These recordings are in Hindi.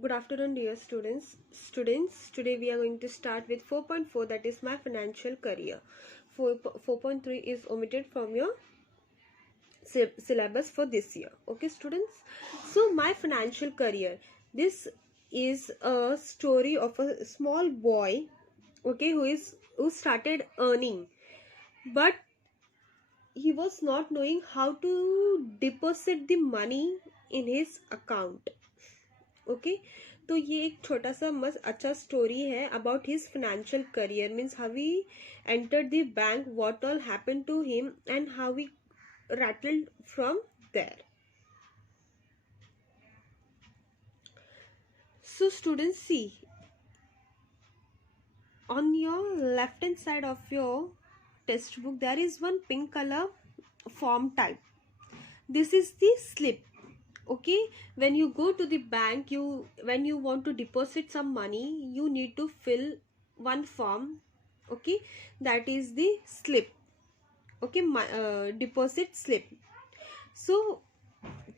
Good afternoon, dear students. Today we are going to start with 4.4, that is my financial career. 4.3 is omitted from your syllabus for this year. Okay, students. So my financial career. This is a story of a small boy, okay, who started earning, but he was not knowing how to deposit the money in his account. Okay तो ये एक छोटा सा मस्त अच्छा स्टोरी है about his financial career means how he entered the bank what all happened to him and how he rattled from there. So students, see on your left hand side of your textbook there is one pink color form type. This is the slip. Okay, when you go to the bank, when you want to deposit some money, you need to fill one form. Okay, that is the slip. Okay, deposit slip. So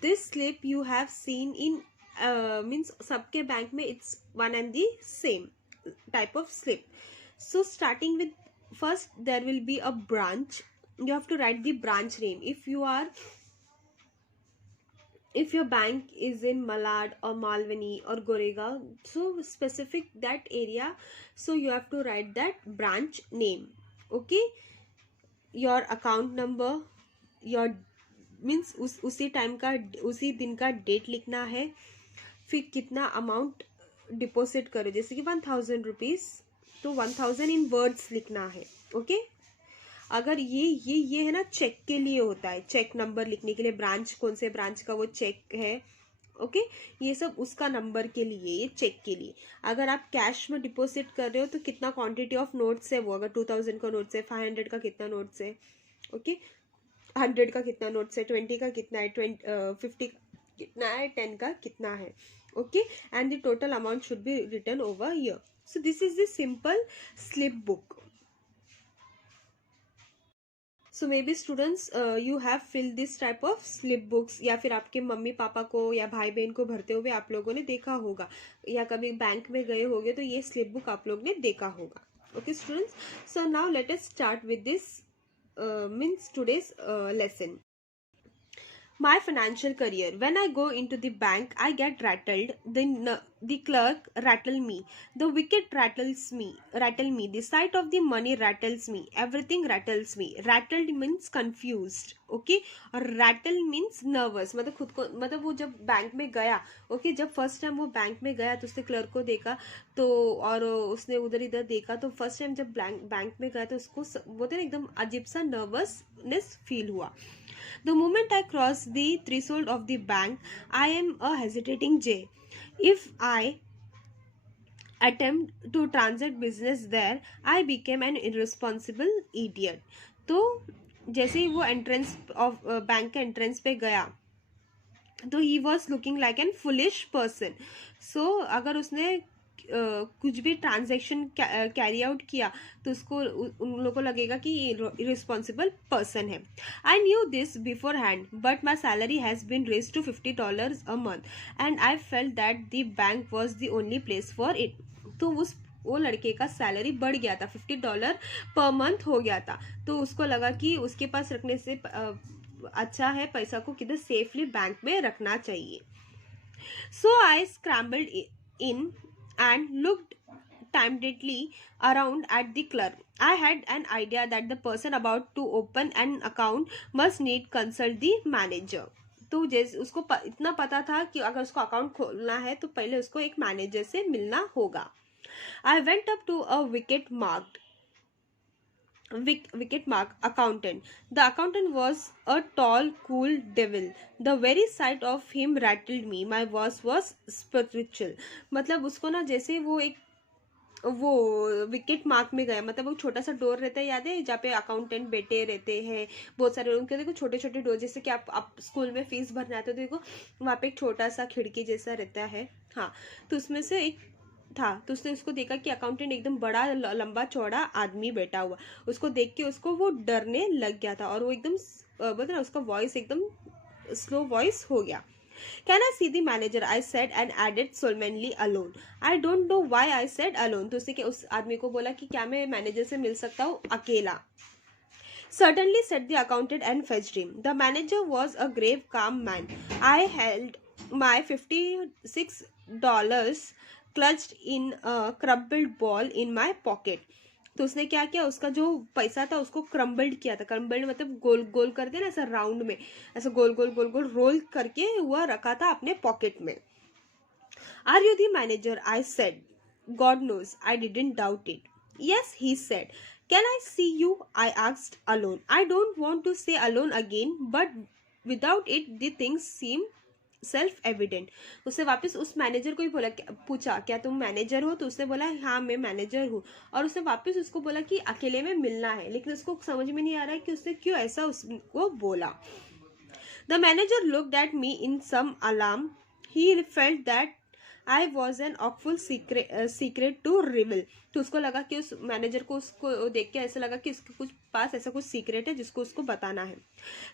this slip you have seen in means सबके बैंक में it's one and the same type of slip. So starting with first there will be a branch. You have to write the branch name. If your bank is in Malad or Malvani or Goregaon, so specific that area, so you have to write that branch name. Okay, your account number, your means उसी टाइम का उसी दिन का डेट लिखना है, फिर कितना अमाउंट डिपॉजिट करो, जैसे कि 1000 रुपीज, तो 1000 इन वर्ड्स लिखना है. ओके, अगर ये है ना, चेक के लिए होता है, चेक नंबर लिखने के लिए, ब्रांच कौन से ब्रांच का वो चेक है. ओके, ये सब उसका नंबर के लिए, ये चेक के लिए. अगर आप कैश में डिपॉजिट कर रहे हो तो कितना क्वांटिटी ऑफ नोट्स है वो, अगर 2000 का नोट्स है, 500 का कितना नोट्स है, ओके, 100 का कितना नोट्स है, 20 का कितना है, 50 कितना है, 10 का कितना है. Okay, and the total amount should be written over here. So this is the simple slip book. So maybe students you have fill this type of slip books, या फिर आपके मम्मी पापा को या भाई बहन को भरते हुए आप लोगों ने देखा होगा, या कभी बैंक में गए होगे तो ये स्लिप बुक आप लोग ने देखा होगा. Okay students, so now let us start with this means today's lesson. My financial career. When I go into the bank, I get rattled. The clerk rattle me. The wicket rattle me. The sight of the money rattles me. Everything rattles me. Rattled means confused. Okay, और rattle means nervous. मतलब खुद को, मतलब वो जब बैंक में गया, okay, जब फर्स्ट टाइम वो बैंक में गया तो उसने क्लर्क को देखा, तो और उसने उधर इधर देखा, तो फर्स्ट टाइम जब बैंक में गया तो उसको बोलते ना एकदम अजीब सा नर्वसनेस फील हुआ. The moment I cross the threshold of the bank, I am a hesitating jay. If I attempt to transact business there, I became an irresponsible idiot. तो जैसे ही वो एंट्रेंस ऑफ बैंक के एंट्रेंस पे गया तो he was looking like an foolish person. So अगर उसने कुछ भी ट्रांजेक्शन कैरी आउट किया तो उसको उन लोगों को लगेगा कि ये इरिस्पॉन्सिबल पर्सन है. I knew this beforehand, but my salary has been raise to $50 a month and I felt that the bank was the only place for it. तो वो लड़के का सैलरी बढ़ गया था, $50 पर मंथ हो गया था, तो उसको लगा कि उसके पास रखने से अच्छा है पैसा को किधर सेफली बैंक में रखना चाहिए. So I scrambled in and looked timidly around at the clerk. I had an idea that the person about to open an account must need consult the manager. तो जैसे उसको इतना पता था कि अगर उसको अकाउंट खोलना है तो पहले उसको एक मैनेजर से मिलना होगा. I went up to a wicket mark accountant. The accountant was a tall, cool devil. The very sight of him rattled me. My voice was spiritual. मतलब उसको ना, जैसे वो विकेट मार्क में गया, मतलब वो छोटा सा डोर रहता है, याद है, जहाँ पे अकाउंटेंट बैठे रहते हैं बहुत सारे लोग, देखो छोटे छोटे डोर, जैसे कि आप स्कूल में फीस भरने आते हो तो देखो वहाँ पे एक छोटा सा खिड़की जैसा रहता है, हाँ, तो उसमें से एक था. तो उसने उसको देखा कि अकाउंटेंट एकदम बड़ा लंबा चौड़ा आदमी बैठा हुआ. उसको देख के उसको वो डरने लग गया था, और वो एकदम बोलते ना, उसका वॉइस एकदम स्लो वॉइस हो गया. Can I see the manager? I said and added solemnly, alone. I don't know why I said alone. तो उसने उस आदमी को बोला कि क्या मैं मैनेजर से मिल सकता हूँ अकेला. Certainly, said the accountant and fetched him. The manager was a grave, calm man. I held my $56 clutched in a crumpled ball in my pocket. तो उसने क्या किया, उसका जो पैसा था उसको क्रम्बल्ड किया था. क्रम्बल्ड मतलब गोल गोल करते ना, ऐसा राउंड में ऐसा गोल गोल गोल गोल रोल करके हुआ रखा था अपने पॉकेट में. Are you the manager? I said. God knows I didn't doubt it. Yes, he said. Can I see you? I asked, alone. I don't want to say alone again, but without it the things seem self evident. उसने वापस उस मैनेजर को ही बोला, पूछा क्या तुम मैनेजर हो? तो उसने बोला हाँ मैं मैनेजर हूँ. और उसने वापस उसको बोला कि अकेले में मिलना है, लेकिन उसको समझ में नहीं आ रहा है कि उसने क्यों ऐसा उसको बोला. The manager looked at me in some alarm. He felt that I was an awful secret to reveal. तो उसको लगा कि उस मैनेजर को उसको देख के ऐसा लगा कि उसके कुछ पास ऐसा कुछ सीक्रेट है जिसको उसको बताना है.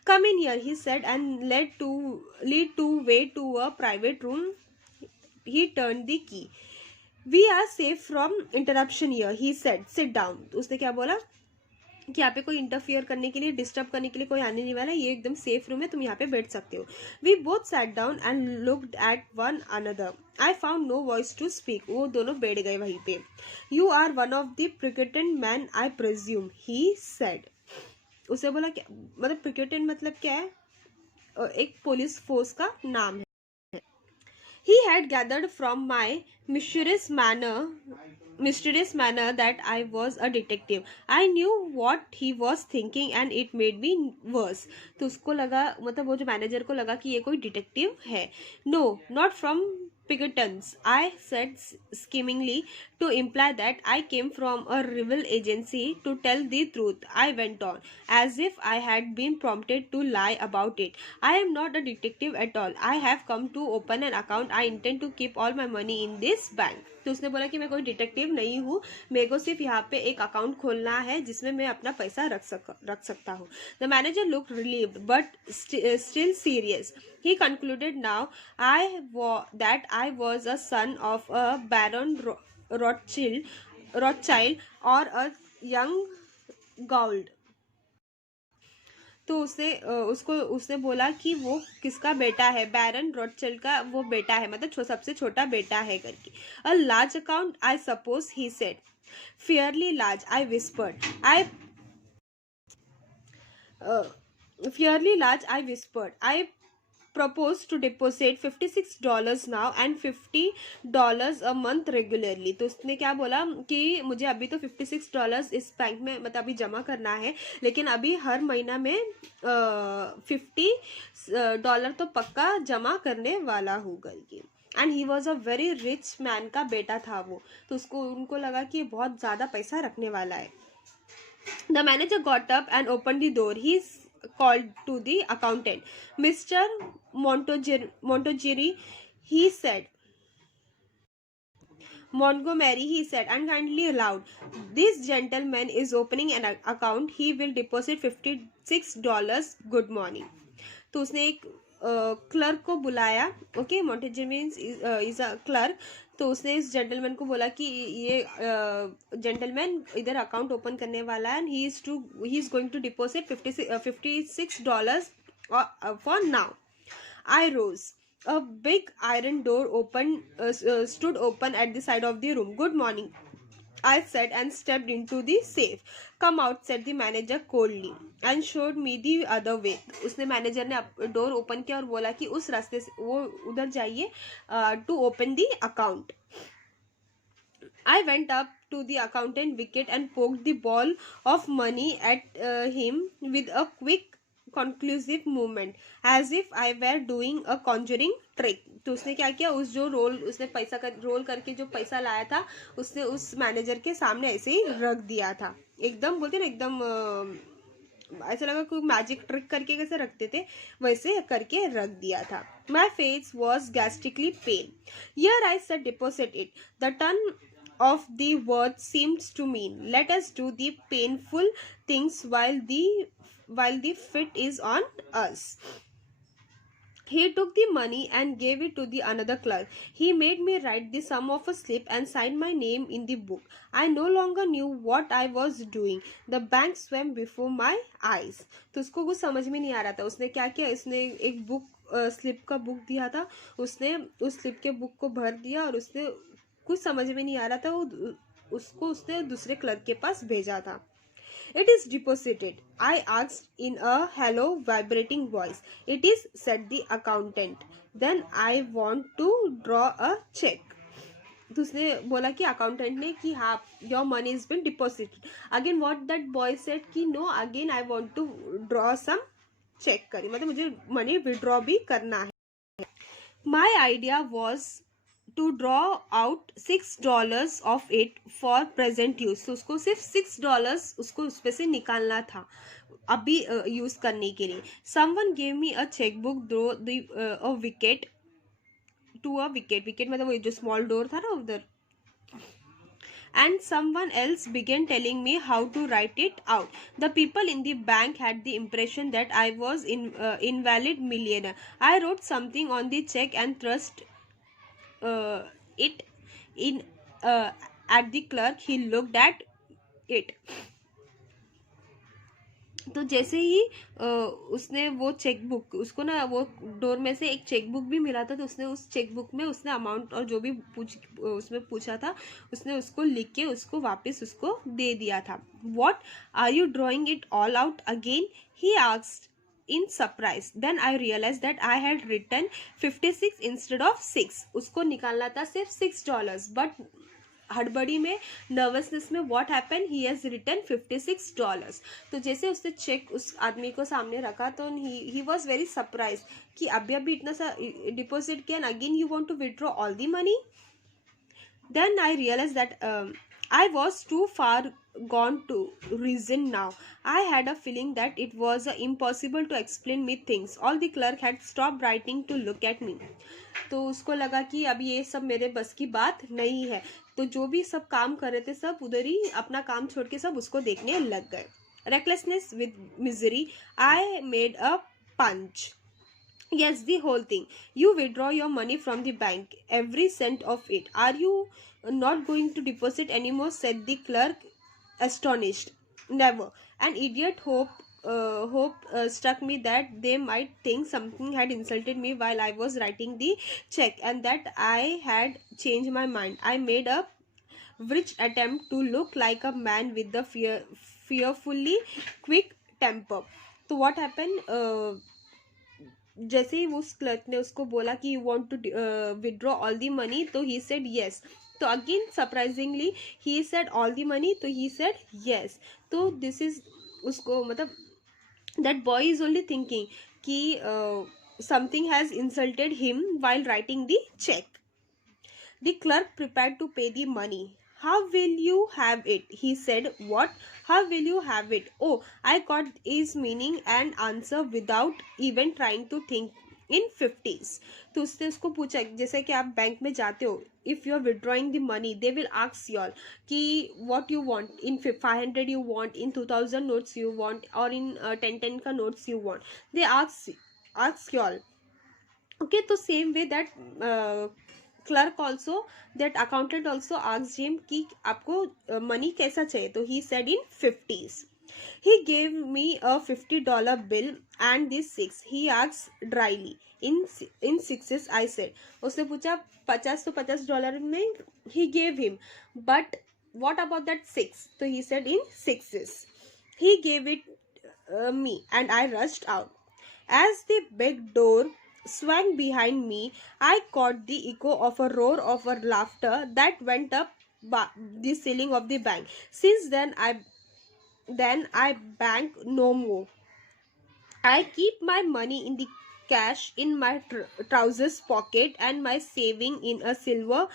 Come in here, he said and lead to way to a private room. He turn the key. We are safe from interruption here, he said. Sit down. उसने क्या बोला कि यहाँ पे कोई इंटरफियर करने के लिए, डिस्टर्ब करने के लिए कोई आने नहीं वाला, ये एकदम सेफ रूम है, तुम यहाँ पे बैठ सकते हो. We both sat down and looked at one another. I found no voice to speak. वो दोनों बैठ गए वहीं पे. You are one of the Pinkerton man I presume, he said. उसे बोला क्या मतलब प्रिकटेंट मतलब क्या है? एक पुलिस फोर्स का नाम है. He had gathered from my mysterious manner that I was a detective. I knew what he was thinking and it made me worse. तो उसको लगा, मतलब वो जो मैनेजर को लगा कि ये कोई डिटेक्टिव है. No, not from Pinkertons, I said schemingly to imply that I came from a rival agency. To tell the truth, I went on, as if I had been prompted to lie about it. I am not a detective at all. I have come to open an account. I intend to keep all my money in this bank. तो उसने बोला कि मैं कोई डिटेक्टिव नहीं हूँ, मेरे को सिर्फ यहाँ पे एक अकाउंट खोलना है जिसमें मैं अपना पैसा रख सकता हूँ. The manager looked relieved but still serious. He concluded now that I was a son of a Baron Rothschild or a young Gould. तो उसने बोला कि वो किसका बेटा है, बैरन रॉथस्चिल्ड का वो बेटा है, मतलब सबसे छोटा बेटा है करके. A large account I suppose, he said. Fairly large, I whispered. I propose to deposit $56 now and $50 a month regularly. तो उसने क्या बोला कि मुझे अभी तो $56 इस बैंक में मतलब अभी जमा करना है, लेकिन अभी हर महीना में $50 तो पक्का जमा करने वाला हूँ करके. And he was a very rich man का बेटा था वो, तो उनको लगा कि बहुत ज़्यादा पैसा रखने वाला है. The manager got up and open the door. He called to the accountant. Mr. Montgomery, he said. Montgomery, he said, and kindly aloud, this gentleman is opening an account. He will deposit $56. Good morning. तो उसने एक क्लर्क को बुलाया. Okay, Montgomery is a clerk. तो उसने इस जेंटलमैन को बोला कि ये जेंटलमैन इधर अकाउंट ओपन करने वाला है, and he is going to deposit $56 for now. I rose. A big iron door stood open at the side of the room. Good morning, I said and stepped into the safe. Come out, said the manager coldly and showed me the other way. उसने मैनेजर ने डोर ओपन किया और बोला कि उस रास्ते से वो उधर जाइए to open the account. I went up to the accountant wicket and poked the ball of money at him with a quick conclusive movement as if I were doing a conjuring trick. तो उसने क्या किया, उस जो उसने पैसा रोल करके जो पैसा लाया था उसने उस मैनेजर के सामने ऐसे ही रख दिया था. एकदम बोलते ना, एकदम ऐसा लगा कोई मैजिक ट्रिक करके कैसे रखते थे वैसे करके रख दिया था. My face was ghastly pale. Here I said, deposit it. The turn of the word seems to mean let us do the painful things while the fit is on us. He took the money and gave it to the another clerk. He made me write the sum of a slip and sign my name in the book. I no longer knew what I was doing. The bank swam before my eyes. तो उसको कुछ समझ में नहीं आ रहा था. उसने क्या किया, उसने एक बुक स्लिप का बुक दिया था, उसने उस स्लिप के बुक को भर दिया और उसने कुछ समझ में नहीं आ रहा था, वो उसको उसने दूसरे क्लर्क के पास भेजा था. It is deposited, I asked in a hollow, vibrating voice. It is, said the accountant. Then I want to draw a check. तो उसने बोला कि अकाउंटेंट ने कि हाँ your money is been deposited. Again what that boy said कि no, again I want to draw some cheque करी, मतलब मुझे मनी विड्रॉ भी करना है. My idea was to draw out $6 of it for present use. तो उसको सिर्फ $6 उसको उस पे से निकालना था अभी यूज करने के लिए. Someone gave me a cheque book through a wicket to a wicket. Wicket मतलब वो जो स्मॉल डोर था ना उधर. And someone else began telling me how to write it out. The people in the bank had the impression that I was invalid millionaire. I wrote something on the check and thrust it in at the clerk. He looked at it. तो जैसे ही उसने वो चेक बुक, उसको ना वो डोर में से एक चेक बुक भी मिला था, तो उसने उस चेक बुक में उसने अमाउंट और जो भी उसमें पूछा था उसने उसको लिख के उसको वापस उसको दे दिया था. What are you drawing it all out again, he asked in surprise. Then I realized that I had written 56 instead of 6. उसको निकालना था सिर्फ $6, but हड़बड़ी में, नर्वसनेस में, what happen, he has written $56. तो जैसे उसने चेक उस आदमी को सामने रखा तो ही वॉज वेरी सरप्राइज कि अभी अभी इतना सा डिपॉजिट किया, again you want to withdraw all the money. Then I realized that I was too far gone to reason now. I had a feeling that it was impossible to explain me things. All the clerk had stopped writing to look at me. तो उसको लगा कि अब ये सब मेरे बस की बात नहीं है. तो जो भी सब काम कर रहे थे सब उधर ही अपना काम छोड़ के सब उसको देखने लग गए. Recklessness with misery, I made a punch. Yes, the whole thing. You withdraw your money from the bank, every cent of it. Are you not going to deposit anymore, said the clerk, astonished. Never. An idiot hope struck me that they might think something had insulted me while I was writing the check, and that I had changed my mind. I made a wretched attempt to look like a man with the fearfully quick temper. So what happened? जैसे ही उस क्लर्क ने उसको बोला कि you want to withdraw all the money, तो ही सेड येस. तो again surprisingly he said all the money, तो ही सेड येस. तो दिस इज उसको मतलब that boy is only thinking कि something has insulted him while writing the cheque. The clerk prepared to pay the money. How will you have it? He said. What? How will you have it? Oh, I got his meaning and answer without even trying to think. In 50s. तो उसने उसको पूछा जैसे कि आप बैंक में जाते हो, if you are withdrawing the money they will ask you all कि what you want, in 500 you want, in 2000 notes you want, और इन 10 का notes you want. They ask you all. Okay, तो same way that clerk also, that accountant also asked him कि आपको मनी कैसा चाहिए. तो he said in 50s. He gave me a $50 bill and this 6. He asked dryly. In sixes, I said. उसने पूछा 50 तो $50 में. He gave him. But what about that 6? तो he said in sixes. He gave it me and I rushed out. As the big door swung behind me, I caught the echo of a roar of laughter that went up the ceiling of the bank. Since then I bank no more. I keep my money in the cash in my trousers pocket and my saving in a silver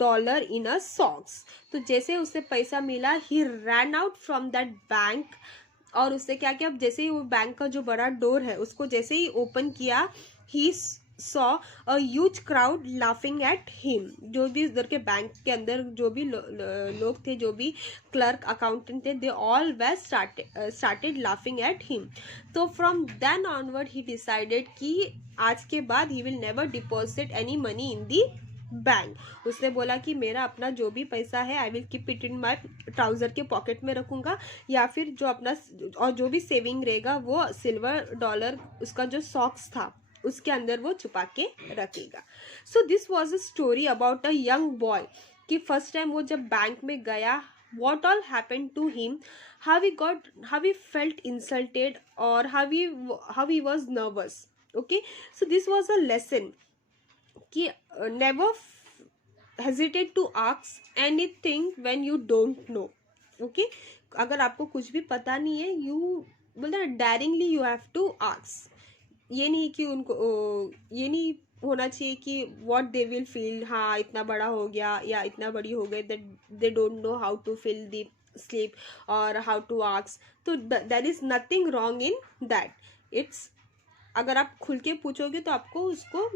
dollar in a socks. तो जैसे उसे पैसा मिला, he ran out from that bank. और उसने क्या किया, जैसे ही वो बैंक का जो बड़ा डोर है उसको जैसे ही ओपन किया, he saw a huge crowd laughing at him. जो भी इधर के बैंक के अंदर जो भी लोग थे, जो भी क्लर्क अकाउंटेंट थे, they all were started laughing at him. तो from then onward he decided कि आज के बाद he will never deposit any money in the bank. उसने बोला कि मेरा अपना जो भी पैसा है I will keep it in my trouser के पॉकेट में रखूंगा, या फिर जो अपना और जो भी सेविंग रहेगा वो सिल्वर डॉलर उसका जो सॉक्स था उसके अंदर वो छुपा के रखेगा. So this was a story about a young boy कि फर्स्ट टाइम वो जब बैंक में गया, what all happened to him, how he felt insulted, or how he was nervous. Okay, so this was a lesson कि never hesitate to ask anything when you don't know. Okay, अगर आपको कुछ भी पता नहीं है, you बोलते daringly you have to ask. ये नहीं कि उनको ये नहीं होना चाहिए कि what they will feel, हाँ इतना बड़ा हो गया या इतना बड़ी हो गई, that they don't know how to fill the slip or how to ask. तो there is nothing wrong in that. It's अगर आप खुल के पूछोगे तो आपको उसको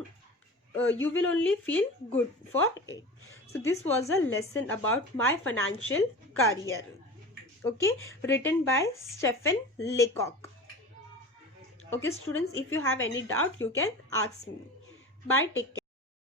you will only feel good for it. So this was a lesson about my financial career. Okay, written by Stephen Leacock. Okay students, if you have any doubt you can ask me. Bye, take care.